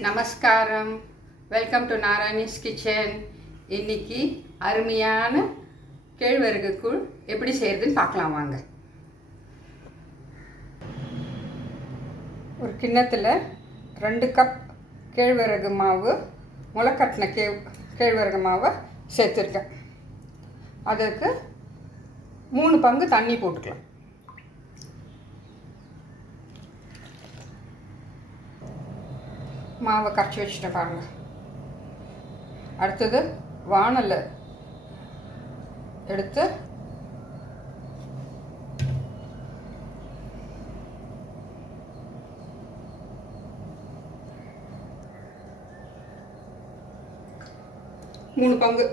நமஸ்காரம். Welcome to Narayani's kitchen. இன்னைக்கு அருமையான கேழ்வரகு கூழ் எப்படி செய்யறதுன்னு பார்க்கலாம் வாங்க. ஒரு கிண்ணத்தில் 2 கப் கேழ்வரகு மாவு, முளைக்கட்டின கேழ்வரகு மாவை சேர்த்துருக்கேன். அதுக்கு 3 பங்கு தண்ணி போட்டுக்கலாம். மாவை கரைச்சி வச்சுட்டேன் பாருங்கள். அடுத்தது வாணலை எடுத்து மூணு பங்கு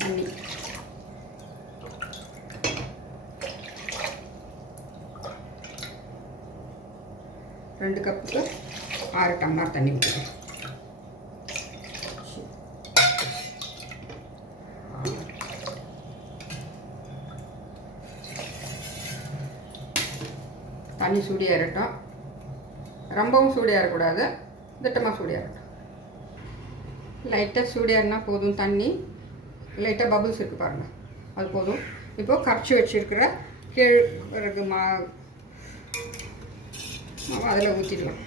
தண்ணி, 2 கப்புக்கு 6 டம்ளர் தண்ணி ஊற்றுறேன். தண்ணி சூடியாகட்டும், ரொம்பவும் சூடியாகக்கூடாது, திட்டமாக சூடியாகட்டும். லைட்டாக சூடியாருன்னா போதும். தண்ணி லைட்டாக பபுள்ஸ் இருக்குது பாருங்கள், அது போதும். இப்போது கரைச்சி வச்சுருக்கிற கேழ்வரகு மாவு அதில் ஊற்றிடலாம்.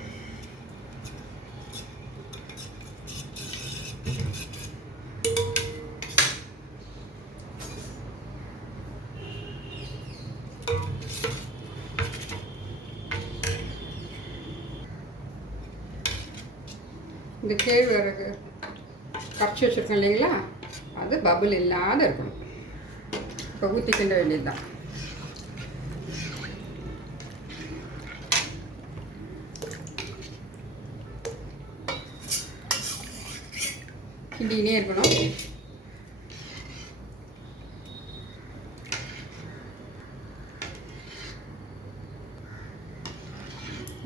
இந்த கேழ்வரகு கரைச்சி வச்சுருக்கேன் இல்லைங்களா, அது பபுள் இல்லாத இருக்கணும். இப்போ ஊற்றிக்கின்ற வேண்டியது தான். கிண்டினே இருக்கணும்.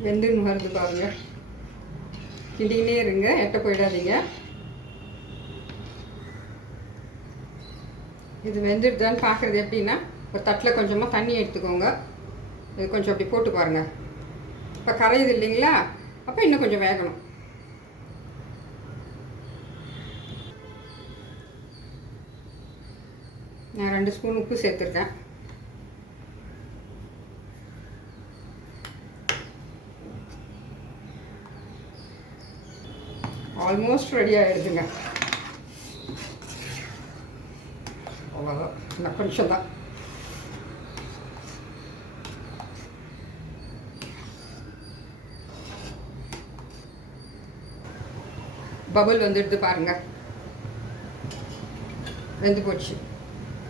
வெந்துன்னு வருது பாருங்க. கிண்டினே இருங்க, எட்ட போயிடாதீங்க. இது வெந்துடுதான்னு பார்க்குறது எப்படின்னா, ஒரு தட்டில் கொஞ்சமாக தண்ணி எடுத்துக்கோங்க. இது கொஞ்சம் அப்படி போட்டு பாருங்கள். இப்போ கரையுது இல்லைங்களா, அப்போ இன்னும் கொஞ்சம் வேகணும். நான் 2 ஸ்பூன் உப்பு சேர்த்துருக்கேன். ஆல்மோஸ்ட் ரெடி ஆகிடுதுங்க. அவ்வளோதான், இன்னும் கொஞ்சம் தான். பபுள் வந்துடுது பாருங்கள், வெந்து போச்சு.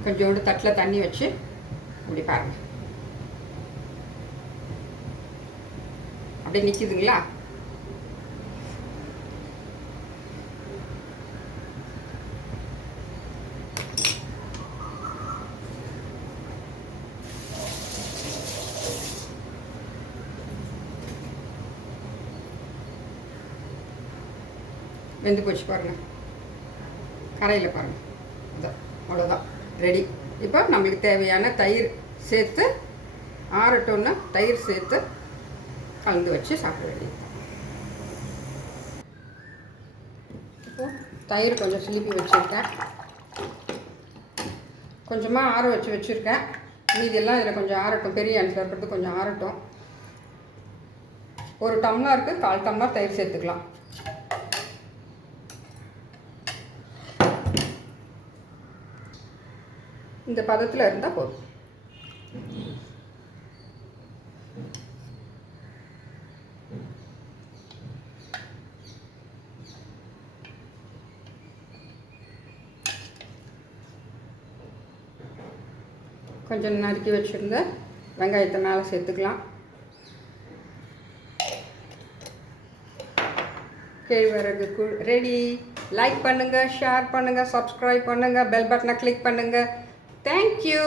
கொஞ்சோண்டு தட்டில் தண்ணி வச்சு அப்படி பாருங்கள், அப்படியே நிற்கிதுங்களா. வெந்து போச்சு பாருங்கள், கரையில் பாருங்கள். அதான், அவ்வளோதான், ரெடி. இப்போ நம்மளுக்கு தேவையான தயிர் சேர்த்து ஆறட்டோன்னா தயிர் சேர்த்து கலந்து வச்சு சாப்பிட வேண்டியது. இப்போது தயிர் கொஞ்சம் சிலிப்பி வச்சுருக்கேன், கொஞ்சமாக ஆற வச்சுருக்கேன். மீதெல்லாம் இதில் கொஞ்சம் ஆறட்டும், பெரிய அன்சில் இருக்கிறது கொஞ்சம் ஆறட்டும். 1 டம்ளருக்கு 1/4 டம்ளர் தயிர் சேர்த்துக்கலாம். இந்த பதத்தில் இருந்தால் போதும். கொஞ்சம் நறுக்கி வச்சுருந்த வெங்காயத்தை மேலே சேர்த்துக்கலாம். கேழ்வரகு கூழ் ரெடி. லைக் பண்ணுங்கள், ஷேர் பண்ணுங்கள், சப்ஸ்கிரைப் பண்ணுங்கள், பெல் பட்டனை கிளிக் பண்ணுங்கள். Thank you.